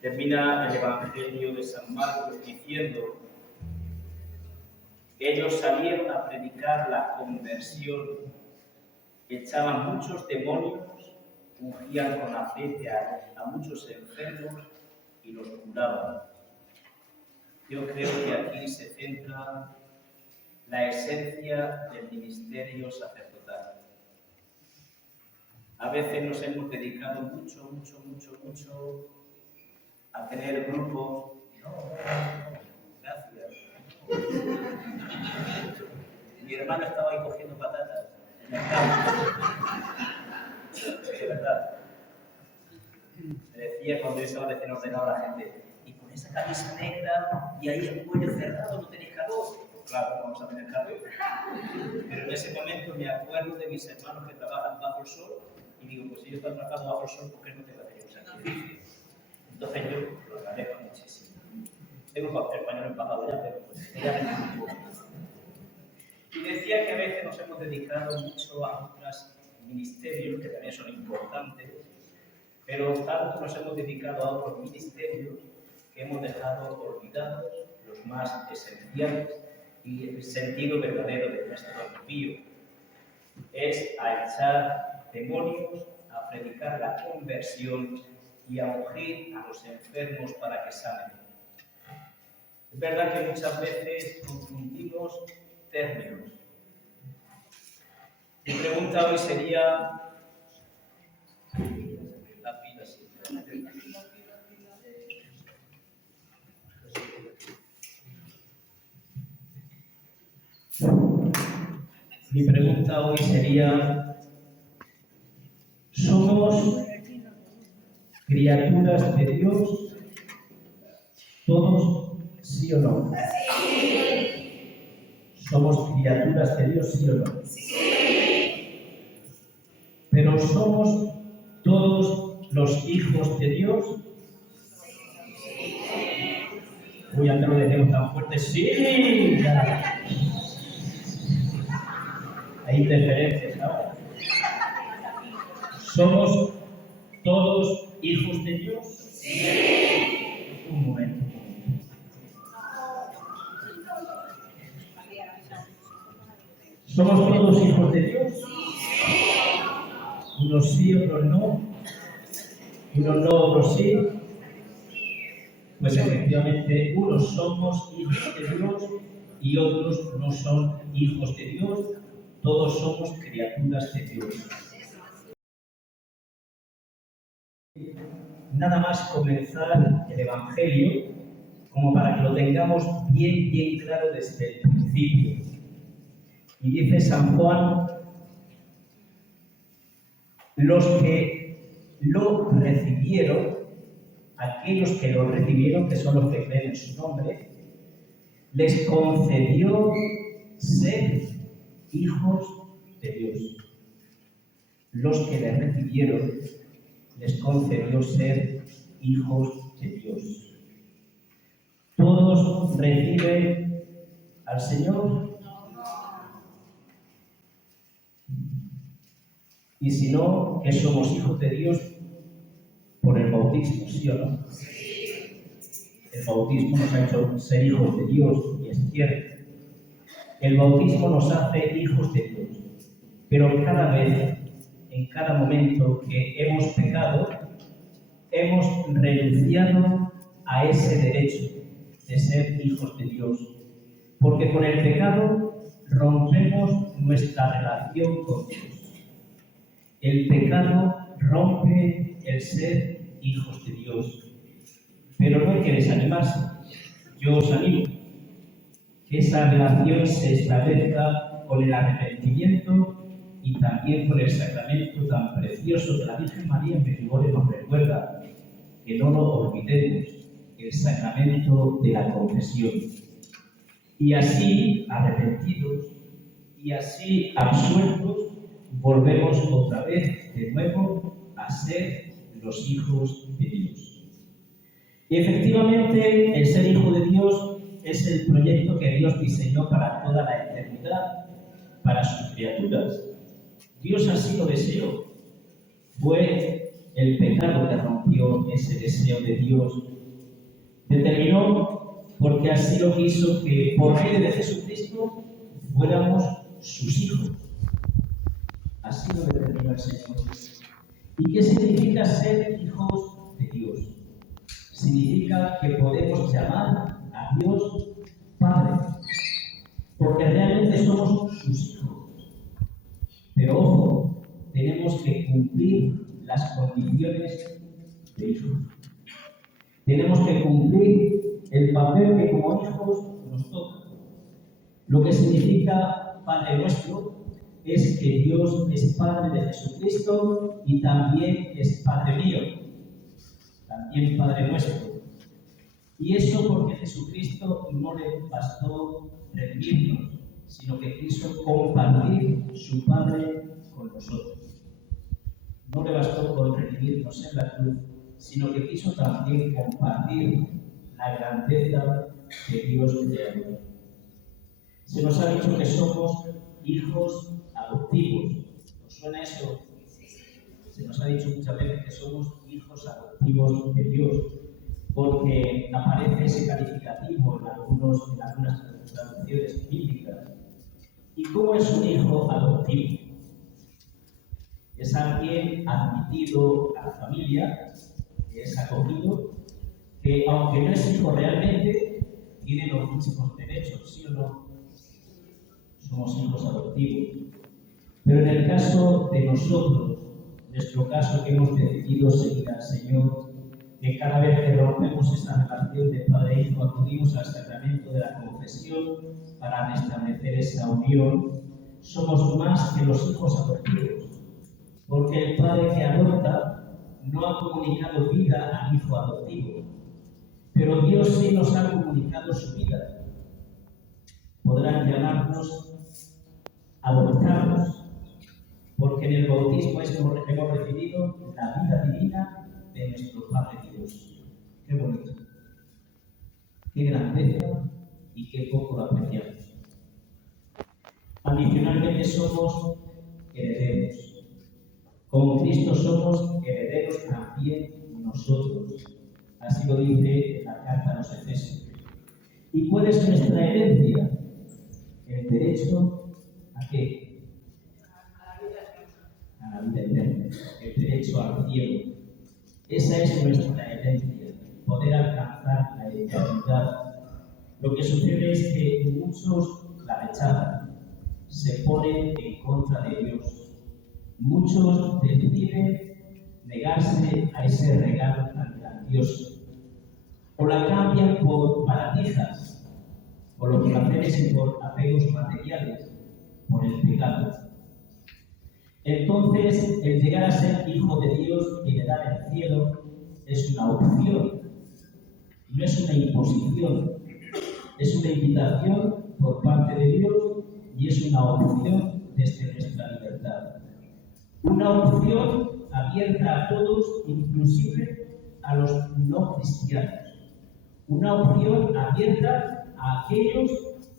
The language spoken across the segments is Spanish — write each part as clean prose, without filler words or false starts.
Termina el Evangelio de San Marcos diciendo: ellos salieron a predicar la conversión, echaban muchos demonios, ungían con aceite a muchos enfermos y los curaban. Yo creo que aquí se centra la esencia del ministerio sacerdotal. A veces nos hemos dedicado mucho a tener grupos. No, gracias. Mi hermano estaba ahí cogiendo patatas en el campo. De verdad. Me decía cuando yo estaba recién ordenado a la gente, y con esa camisa negra y ahí el cuello cerrado, ¿no tenéis calor? Pues claro, vamos a tener calor. Pero en ese momento me acuerdo de mis hermanos que trabajan bajo el sol y digo, pues si ellos están trabajando bajo el sol, ¿por qué no te va a hacer un sacrificio? Entonces yo lo agradezco muchísimo. Tengo el pañuelo empapado ya, pero pues ya y decía que a veces nos hemos dedicado mucho a otros ministerios que también son importantes, pero tanto nos hemos dedicado a otros ministerios que hemos dejado olvidados los más esenciales y el sentido verdadero de nuestro envío. Es a echar demonios, a predicar la conversión y a ungir a los enfermos para que sanen. Es verdad que muchas veces confundimos términos. Mi pregunta hoy sería... Mi pregunta hoy sería: ¿somos criaturas de Dios? ¿Todos sí o no? Sí. ¿Somos criaturas de Dios, sí o no? Sí. ¿Pero somos todos los hijos de Dios? Sí. Uy, antes lo decimos tan fuerte. ¡Sí! Hay interferencias ahora. ¿Somos todos hijos de Dios? Sí. Un momento. ¿Somos todos hijos de Dios? Sí. Unos sí, otros no. Unos no, otros sí. Pues efectivamente, unos somos hijos de Dios y otros no son hijos de Dios. Todos somos criaturas de Dios. Nada más comenzar el Evangelio, como para que lo tengamos bien claro desde el principio. Y dice San Juan: los que lo recibieron, aquellos que lo recibieron, que son los que creen en su nombre, les concedió ser hijos de Dios. Los que le recibieron les concedió ser hijos de Dios. ¿Todos reciben al Señor? Y si no, que somos hijos de Dios por el bautismo, ¿sí o no? El bautismo nos ha hecho ser hijos de Dios, y es cierto. El bautismo nos hace hijos de Dios. Pero cada vez, en cada momento que hemos pecado, hemos renunciado a ese derecho de ser hijos de Dios. Porque con el pecado rompemos nuestra relación con Dios. El pecado rompe el ser hijos de Dios. Pero no hay que desanimarse. Yo os animo que esa relación se establezca con el arrepentimiento y también con el sacramento tan precioso que la Virgen María en Medjugorje nos recuerda, que no lo olvidemos, el sacramento de la confesión. Y así, arrepentidos, y así absueltos, volvemos otra vez de nuevo a ser los hijos de Dios. Y efectivamente, el ser hijo de Dios es el proyecto que Dios diseñó para toda la eternidad, para sus criaturas. Dios así lo deseó. Fue el pecado que rompió ese deseo de Dios. Determinó, porque así lo quiso, que por medio de Jesucristo fuéramos sus hijos. Así lo determinó el Señor. ¿Y qué significa ser hijos de Dios? Significa que podemos llamar a Dios Padre, porque realmente somos sus hijos. Pero ojo, tenemos que cumplir las condiciones de hijos. Tenemos que cumplir el papel que como hijos nos toca. Lo que significa Padre nuestro es que Dios es Padre de Jesucristo y también es Padre mío, también Padre nuestro. Y eso porque Jesucristo no le bastó redimirnos, sino que quiso compartir su Padre con nosotros. No le bastó con redimirnos en la cruz, sino que quiso también compartir la grandeza de Dios creador. Se nos ha dicho que somos hijos adoptivos. ¿Os suena eso? Se nos ha dicho muchas veces que somos hijos adoptivos de Dios, porque aparece ese calificativo en algunas traducciones bíblicas. ¿Y cómo es un hijo adoptivo? Es alguien admitido a la familia, que es acogido, que aunque no es hijo realmente, tiene los mismos derechos, ¿sí o no? Somos hijos adoptivos. Pero en el caso de nosotros, nuestro caso que hemos decidido seguir al Señor, que cada vez que rompemos esta relación de padre e hijo, acudimos al sacramento de la confesión para restablecer esa unión, somos más que los hijos adoptivos, porque el padre que adopta no ha comunicado vida al hijo adoptivo, pero Dios sí nos ha comunicado su vida. Podrán llamarnos adoptados, porque en el bautismo hemos recibido la vida divina de nuestro Padre Dios. Qué bonito, qué grandeza y qué poco lo apreciamos. Adicionalmente somos herederos. Con Cristo somos herederos también nosotros. Así lo dice la carta a los Efesios. ¿Y cuál es nuestra herencia? El derecho ¿a qué? A la vida eterna. El derecho al cielo. Esa es nuestra herencia, poder alcanzar la eternidad. Lo que sucede es que muchos la rechazan, se ponen en contra de Dios. Muchos deciden negarse a ese regalo tan grandioso. O la cambian por baratijas, por los placeres y por apegos materiales, por el pecado. Entonces, el llegar a ser hijo de Dios y heredar el cielo es una opción, no es una imposición, es una invitación por parte de Dios y es una opción desde nuestra libertad. Una opción abierta a todos, inclusive a los no cristianos. Una opción abierta a aquellos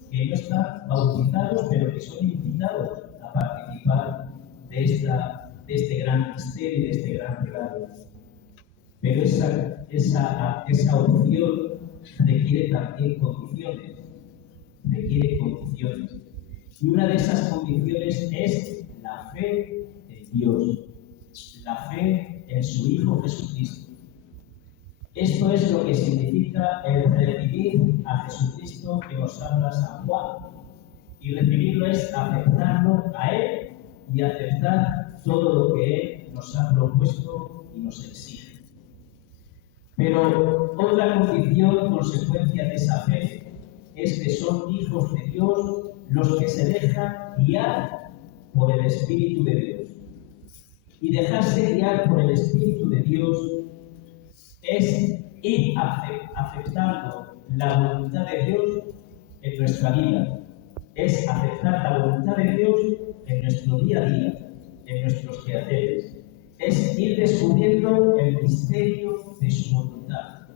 que no están bautizados, pero que son invitados a participar de este gran misterio y de este gran regalo. Pero esa opción requiere también condiciones. Y una de esas condiciones es la fe en Dios, la fe en su Hijo Jesucristo. Esto es lo que significa el recibir a Jesucristo que nos habla San Juan. Y recibirlo es aceptarlo a Él y aceptar todo lo que Él nos ha propuesto y nos exige. Pero otra condición, consecuencia de esa fe, es que son hijos de Dios los que se dejan guiar por el Espíritu de Dios. Y dejarse guiar por el Espíritu de Dios es ir aceptando la voluntad de Dios en nuestra vida. Es aceptar la voluntad de Dios en nuestro día a día, en nuestros quehaceres. Es ir descubriendo el misterio de su voluntad.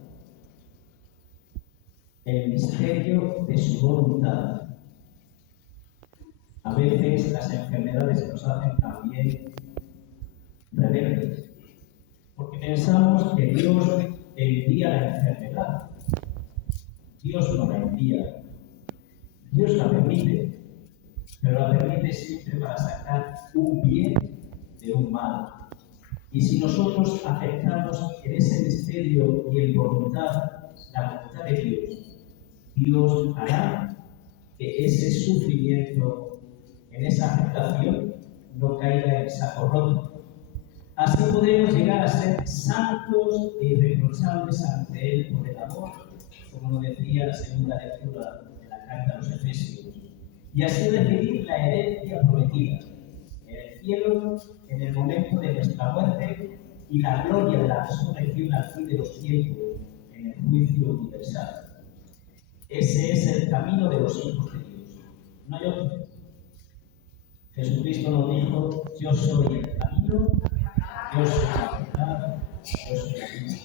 El misterio de su voluntad. A veces las enfermedades nos hacen también rebeldes, porque pensamos que Dios envía la enfermedad. Dios no la envía. Dios la permite, pero la permite siempre para sacar un bien de un mal. Y si nosotros aceptamos en ese misterio y en voluntad la voluntad de Dios, Dios hará que ese sufrimiento, en esa aceptación, no caiga en saco roto. Así podremos llegar a ser santos e irreprochables ante Él por el amor, como lo decía la segunda lectura de la carta a los Efesios, y así recibir la herencia prometida en el cielo, en el momento de nuestra muerte, y la gloria de la resurrección al fin de los tiempos, en el juicio universal. Ese es el camino de los hijos de Dios. No hay otro. Jesucristo nos dijo: yo soy el camino, yo soy la verdad, yo soy la vida.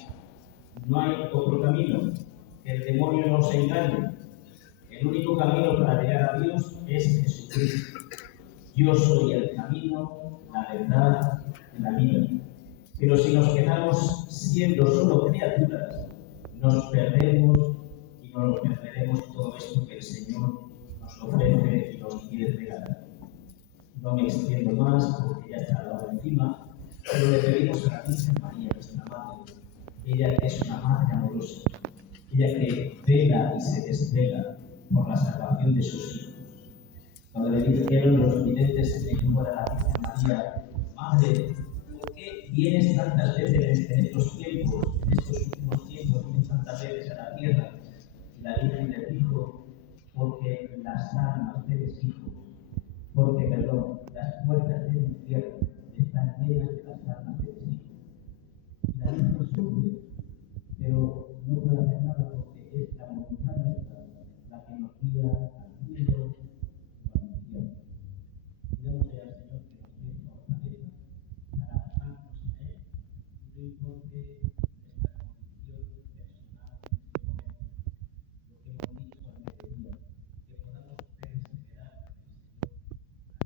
No hay otro camino. El demonio no se engaña. El único camino para llegar a Dios es Jesucristo. Yo soy el camino, la verdad y la vida. Pero si nos quedamos siendo solo criaturas, nos perdemos y nos perderemos todo esto que el Señor nos ofrece y nos quiere regalar. No me extiendo más porque ya está hablado encima, pero le pedimos a la Virgen María, nuestra Madre, ella que es una Madre amorosa, ella que vela y se desvela por la salvación de sus hijos. Cuando le dijeron los videntes en el lugar a la Virgen María: Madre, ¿por qué vienes tantas veces en estos tiempos, en estos últimos tiempos, vienes tantas veces a la tierra? Y la Virgen le dijo: porque las almas de mis hijos, porque, perdón, las puertas del infierno están llenas de las almas de mis hijos. Y la Virgen sufre, pero no puede hacer nada porque es la voluntad nuestra la que nos guía al cielo o al infierno. Pidámosle al Señor que nos dé fortaleza para atarnos a Él, no importe nuestra condición personal en este momento. Lo que hemos dicho al mediodía, que podamos perseverar en el Señor hasta el final.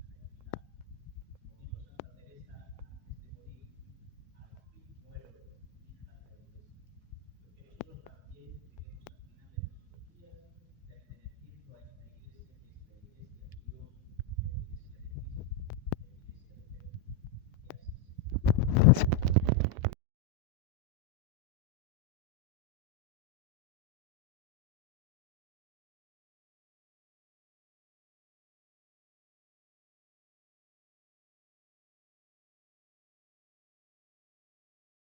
Como dijo Santa Teresa antes de morir: al fin muero, hija de la Iglesia. Porque nosotros también queremos al final de nuestros días, perteneciendo a esta Iglesia que es la Iglesia de Dios, la Iglesia de Cristo, la Iglesia de Dios. Y así sea.